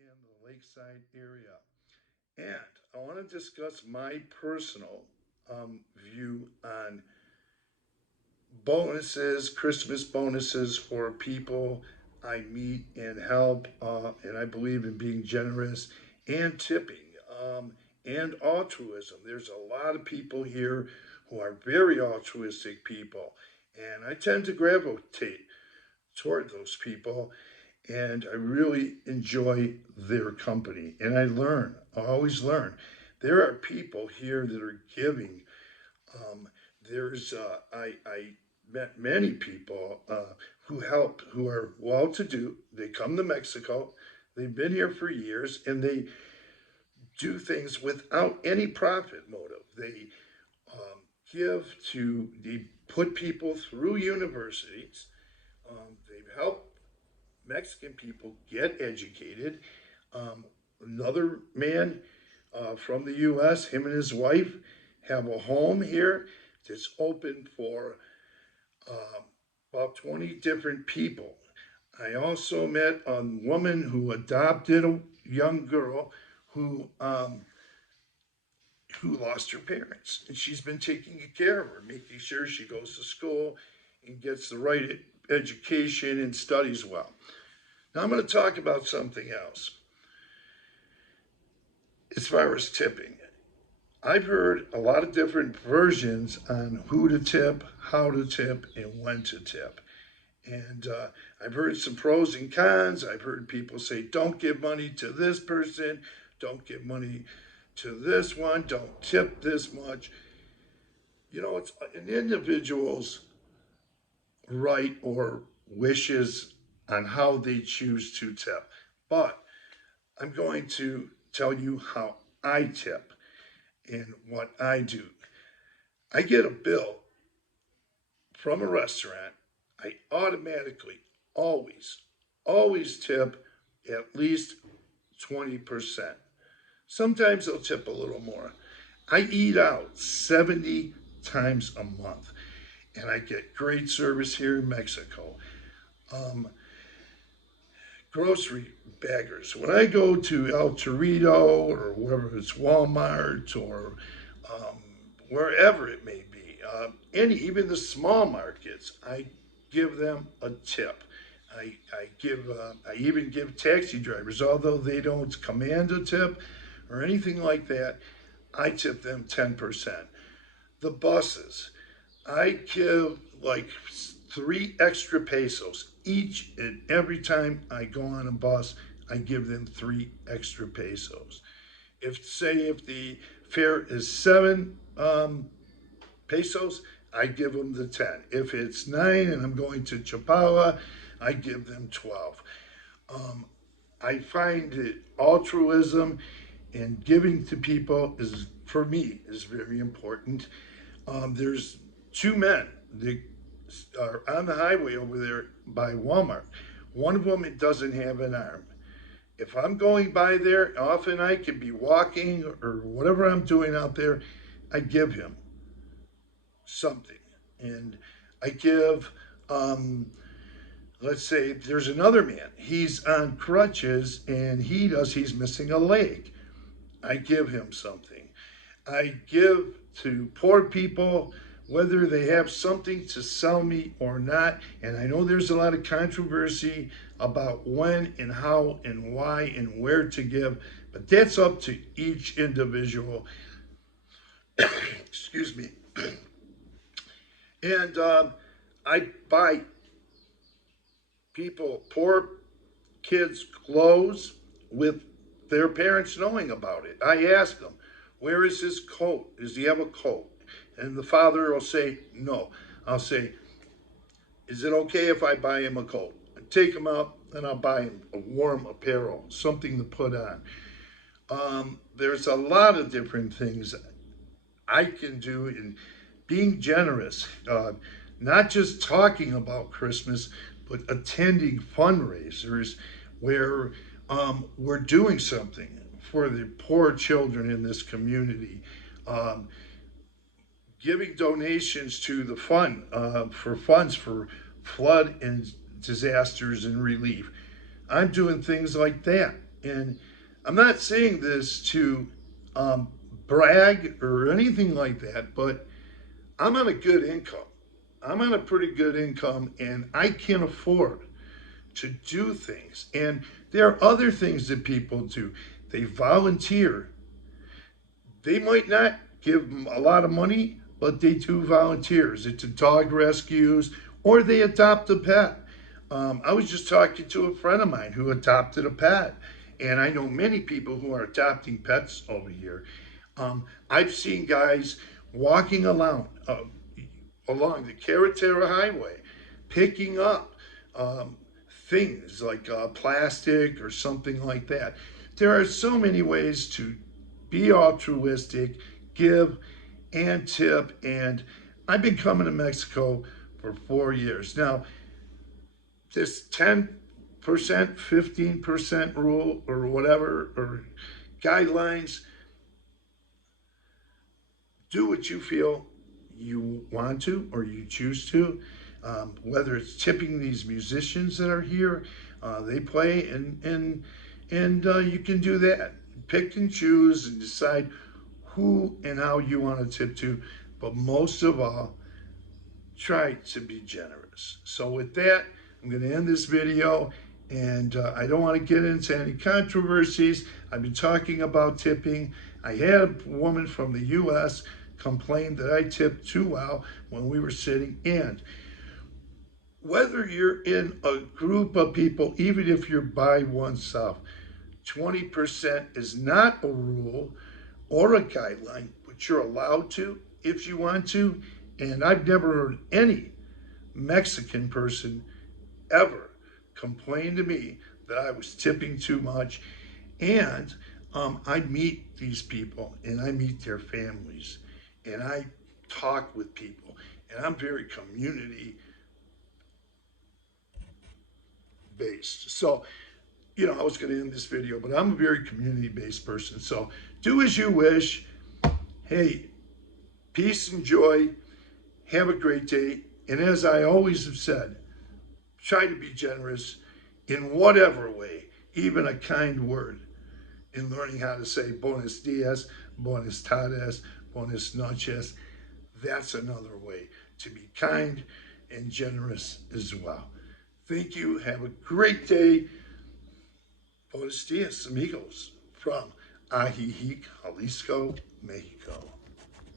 in the Lakeside area. And I want to discuss my personal view on bonuses, Christmas bonuses for people I meet and help. And I believe in being generous and tipping and altruism. There's a lot of people here who are very altruistic people. And I tend to gravitate toward those people, and I really enjoy their company. And I always learn. There are people here that are giving. I met many people who help, who are well to do. They come to Mexico, they've been here for years, and they do things without any profit motive. They they put people through universities. They've helped Mexican people get educated. Um, Another man from the U.S., him and his wife have a home here that's open for um, about 20 different people. I also met a woman who adopted a young girl who um, who lost her parents, and she's been taking care of her, making sure she goes to school and gets the right education and studies well. Now I'm going to talk about something else as far as tipping. I've heard a lot of different versions on who to tip, how to tip, and when to tip. And I've heard some pros and cons. I've heard people say, don't give money to this person, don't give money to this one, don't tip this much. You know, it's an individual's right or wishes on how they choose to tip. But I'm going to tell you how I tip and what I do. I get a bill from a restaurant. I automatically always, always tip at least 20%. Sometimes I'll tip a little more. I eat out 70 times a month, and I get great service here in Mexico. Um, Grocery baggers. When I go to El Torito or wherever it's Walmart or um, wherever it may be, even the small markets, I give them a tip. I even give taxi drivers, although they don't command a tip or anything like that, I tip them 10%. The buses, I give like 3 extra pesos each and every time I go on a bus. I give them 3 extra pesos. If the fare is 7 pesos, I give them the 10. If it's 9 and I'm going to Chapala, I give them 12. Um, I find that altruism and giving to people is, for me, is very important. There's two men that are on the highway over there by Walmart. One of them doesn't have an arm. If I'm going by there, often I could be walking or whatever I'm doing out there, I give him something. And I give, um, let's say there's another man, he's on crutches and he's missing a leg. I give him something. I give to poor people, whether they have something to sell me or not. And I know there's a lot of controversy about when and how and why and where to give, but that's up to each individual. Excuse me. And I buy poor kids, clothes with their parents knowing about it. I ask them, where is his coat? Does he have a coat? And the father will say, no. I'll say, is it okay if I buy him a coat? I take him out and I'll buy him a warm apparel, something to put on. There's a lot of different things I can do in being generous, not just talking about Christmas, but attending fundraisers where we're doing something for the poor children in this community. Um, Giving donations to the fund for funds for flood and disasters and relief. I'm doing things like that. And I'm not saying this to um, brag or anything like that, but I'm on a good income. I'm on a pretty good income, and I can afford to do things. And there are other things that people do. They volunteer. They might not give a lot of money, but they do volunteers. It's a dog rescues, or they adopt a pet. I was just talking to a friend of mine who adopted a pet, and I know many people who are adopting pets over here. I've seen guys walking along the Carretera Highway, picking up um, things like plastic or something like that. There are so many ways to be altruistic, give, and tip. And I've been coming to Mexico for 4 years. Now, this 10%, 15% rule or whatever, or guidelines, do what you feel you want to or you choose to. Whether it's tipping these musicians that are here, they play, and you can do that. Pick and choose and decide who and how you want to tip to. But most of all, try to be generous. So with that, I'm going to end this video, and I don't want to get into any controversies. I've been talking about tipping. I had a woman from the U.S. complain that I tipped too well when we were sitting in. Whether you're in a group of people, even if you're by oneself, 20% is not a rule or a guideline, but you're allowed to if you want to. And I've never heard any Mexican person ever complain to me that I was tipping too much. And I meet these people and I meet their families and I talk with people, and I'm very community based. So, I was going to end this video, but I'm a very community based person. So do as you wish. Hey, peace and joy. Have a great day. And as I always have said, try to be generous in whatever way, even a kind word, in learning how to say buenos dias, buenas tardes, buenas noches. That's another way to be kind and generous as well. Thank you. Have a great day. Buenos dias, amigos, from Ajijic, Jalisco, Mexico.